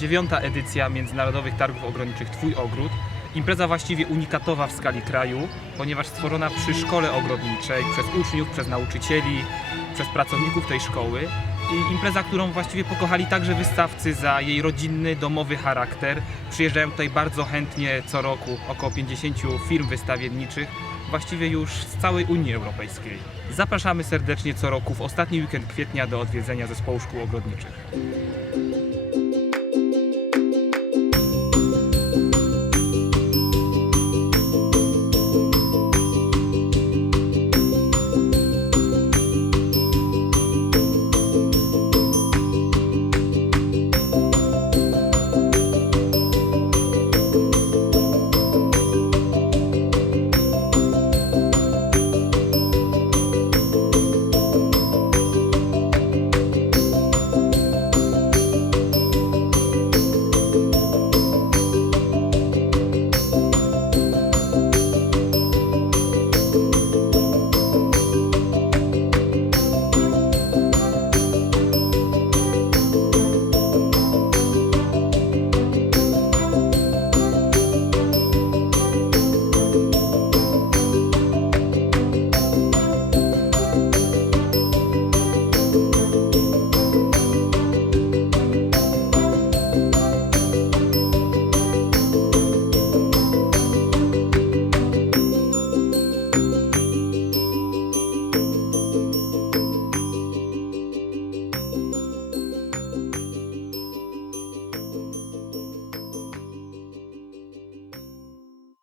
dziewiąta edycja Międzynarodowych Targów Ogrodniczych Twój Ogród. Impreza właściwie unikatowa w skali kraju, ponieważ stworzona przy szkole ogrodniczej, przez uczniów, przez nauczycieli, przez pracowników tej szkoły. I impreza, którą właściwie pokochali także wystawcy za jej rodzinny, domowy charakter. Przyjeżdżają tutaj bardzo chętnie co roku około 50 firm wystawienniczych, właściwie już z całej Unii Europejskiej. Zapraszamy serdecznie co roku w ostatni weekend kwietnia do odwiedzenia zespołu szkół ogrodniczych.